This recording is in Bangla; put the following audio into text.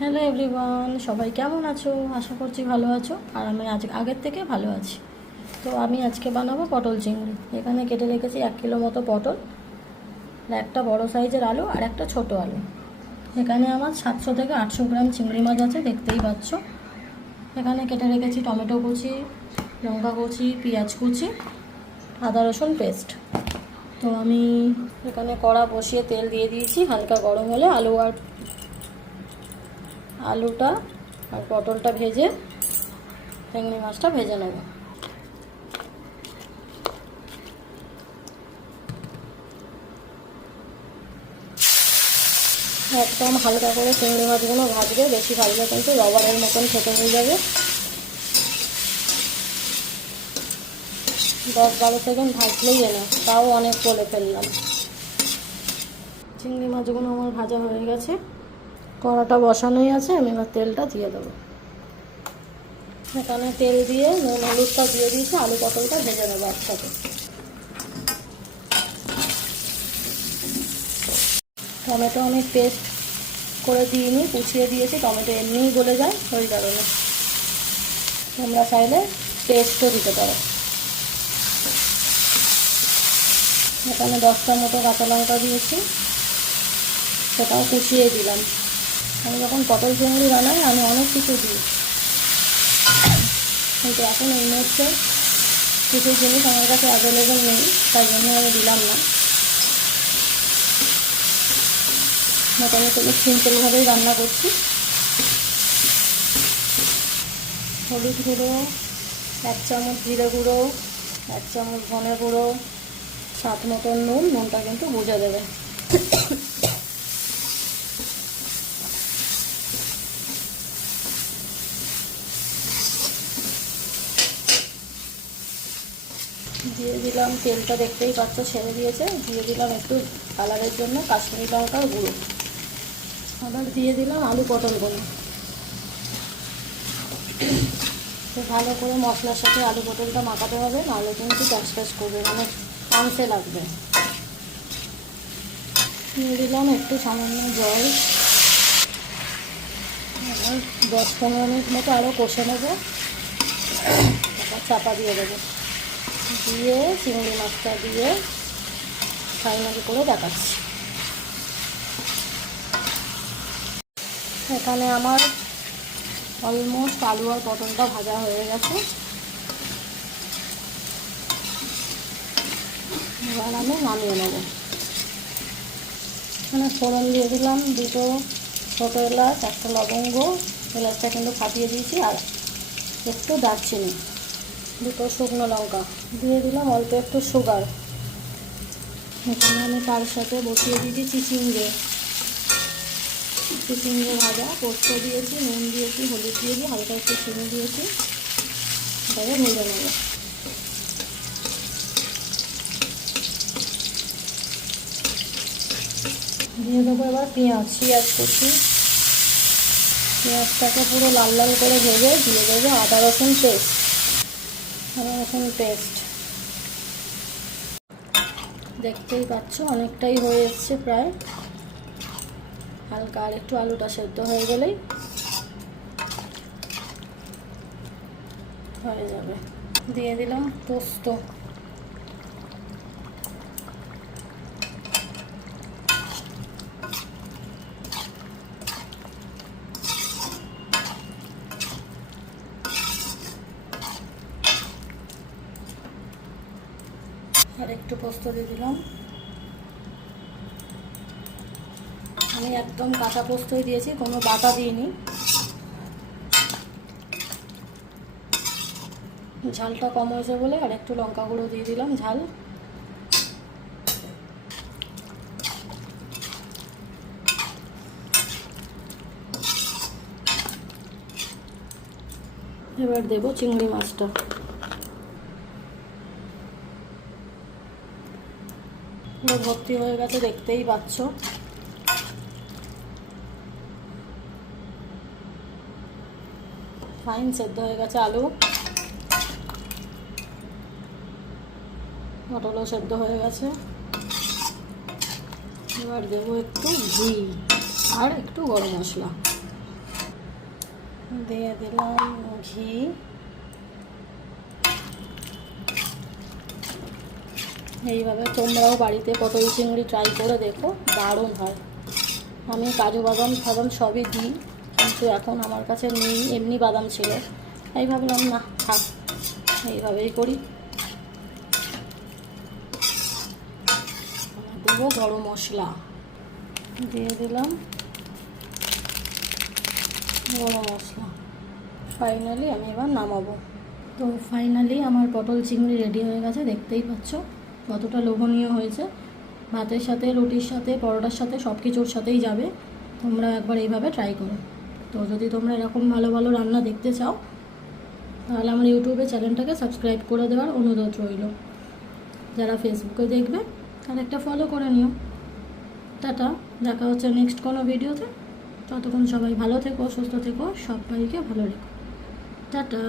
হ্যালো এভরিওয়ান, সবাই কেমন আছো? আশা করছি ভালো আছো। আর আমি আগের থেকে ভালো আছি। তো আমি আজকে বানাবো পটল চিংড়ি। এখানে কেটে রেখেছি 1 কিলো মতো পটল, আর একটা বড় সাইজের আলু আর একটা ছোট আলু। এখানে আমার 700 থেকে 800 গ্রাম চিংড়ি মাছ আছে, দেখতেই পাচ্ছ। এখানে কেটে রেখেছি টমেটো কুচি, লঙ্কা কুচি, পেঁয়াজ কুচি, আদা রসুন পেস্ট। তো আমি এখানে কড়া বসিয়ে তেল দিয়ে দিয়েছি। হালকা গরম হলে আলুটা আর পটলটা ভেজে চিংড়ি মাছটা ভেজে নেব। একদম হালকা করে চিংড়ি মাছগুলো ভাজবে, বেশি ভাজলে কিন্তু রবারের মতন খেতে হয়ে যাবে। 10-12 সেকেন্ড ভাজলেই এনে, তাও অনেক বলে ফেললাম। চিংড়ি মাছগুলো আমার ভাজা হয়ে গেছে, কড়াটা বসানোই আছে। আমি এবার তেলটা দিয়ে দেবো। এখানে তেল দিয়ে নুন হলুদটা দিয়ে দিয়েছি, আলু পটলটা ভেজে নেবো একসাথে। টমেটো আমি পেস্ট করে দিইনি, কুচিয়ে দিয়েছি। টমেটো এমনিই গলে যায়, ওই কারণে। তোমরা চাইলে পেস্টও দিতে পারো। এখানে 10টার মতো কাঁচা লঙ্কা দিয়েছি, সেটাও কুচিয়ে দিলাম। আমি যখন পটল চিংড়ি বানাই আমি অনেক কিছু দিই, কিন্তু এখন এই মুহূর্তে কিছু জিনিস আমার কাছে অ্যাভেলেবেল নেই, তাই জন্য আমি দিলাম না। মোটামুটি সিম্পলভাবেই রান্না করছি। হলুদ গুঁড়ো 1 চামচ, জিরে গুঁড়ো 1 চামচ, ধনে গুঁড়ো, স্বাদ মতন নুন। নুনটা কিন্তু বুঝে দেবে। দিয়ে দিলাম, তেলটা দেখতেই পাচ্ছ ছেড়ে দিয়েছে। দিয়ে দিলাম একটু কালারের জন্য কাশ্মীরি লঙ্কার গুঁড়ো। আবার দিয়ে দিলাম আলু পটলগুলো। তো ভালো করে মশলার সাথে আলু পটলটা মাখাতে হবে, নাহলে কিন্তু ট্যাস করবে, মানে আনসে লাগবে। দিয়ে দিলাম একটু সামান্য জল। আবার 10-15 মিনিট মতো আরও কষে নেবো, তারপর চাপা দিয়ে দেবো। দিয়ে চিংড়ি মাছটা দিয়ে ফাইনাল করে দেখাচ্ছি। এখানে আমার অলমোস্ট আলু আর পটলটা ভাজা হয়ে গেছে। এবার আমি নামিয়ে নেব। এখানে ফোড়ন দিয়ে দিলাম 2টো ছোটো এলাচ, 1টা লবঙ্গ, এলাচটা কিন্তু ফাটিয়ে দিয়েছি, আর একটু দারচিনি, 2টো শুকনো লঙ্কা। দিয়ে দিলাম অল্প একটু সুগার। এখানে আমি তার সাথে বসিয়ে দিয়েছি চিচিঙ্গে ভাজা। পোস্ত দিয়েছি, নুন দিয়েছি, হলুদ দিয়েছি, হালকা একটু চিনি দিয়েছি। এটাকে ভেজে নেব। দিয়ে দেবো এবার পেঁয়াজ কুচি। পেঁয়াজটাকে পুরো লাল লাল করে ভেজে দিয়ে দেবো আদা রসুন পেস্ট। দেখতেই পাচ্ছ অনেকটাই হয়ে এসছে প্রায়। হালকা আর একটু আলুটা সেদ্ধ হয়ে গেলেই হয়ে যাবে। দিয়ে দিলাম পোস্ত। আর একটু পোস্ত দিয়ে দিলাম। আমি একদম কাঁচা পোস্তই দিয়েছি, কোনো বাটা দিইনি। ঝালটা কম হয়েছে বলে আর একটু লঙ্কা গুঁড়ো দিয়ে দিলাম ঝাল। এবার দেবো চিংড়ি মাছটা। পুরো ভর্তি হয়ে গেছে, দেখতেই পাচ্ছ। ফাইন সেদ্ধ হয়ে গেছে আলু, পটলও সেদ্ধ হয়ে গেছে। এবার দেবো একটু ঘি আর একটু গরম মশলা। দিয়ে দিলাম ঘি, এইভাবে তোমরাও বাড়িতে পটল চিংড়ি ট্রাই করে দেখো, দারুণ হয়। আমি কাজু বাদাম ফাদাম সবই দিই, কিন্তু এখন আমার কাছে নেই, এমনি বাদাম ছিল, তাই ভাবলাম না থাক, এইভাবেই করি। দেবো গরম মশলা, দিয়ে দিলাম গরম মশলা। ফাইনালি আমি এবার নামাবো। তো ফাইনালি আমার পটল চিংড়ি রেডি হয়ে গেছে, দেখতেই পাচ্ছ কতটা লোভনীয় হয়েছে। ভাতের সাথে, রুটির সাথে, পরোটার সাথে, সব কিছুর সাথেই যাবে। তোমরা একবার এইভাবে ট্রাই করো। তো যদি তোমরা এরকম ভালো ভালো রান্না দেখতে চাও, তাহলে আমার ইউটিউবে চ্যানেলটাকে সাবস্ক্রাইব করে দেওয়ার অনুরোধ রইল। যারা ফেসবুকে দেখবে তারা একটা ফলো করে নিও। টাটা, দেখা হচ্ছে নেক্সট কোনো ভিডিওতে। ততক্ষণ সবাই ভালো থেকো, সুস্থ থেকো, সবাইকে ভালো রেখো। টাটা।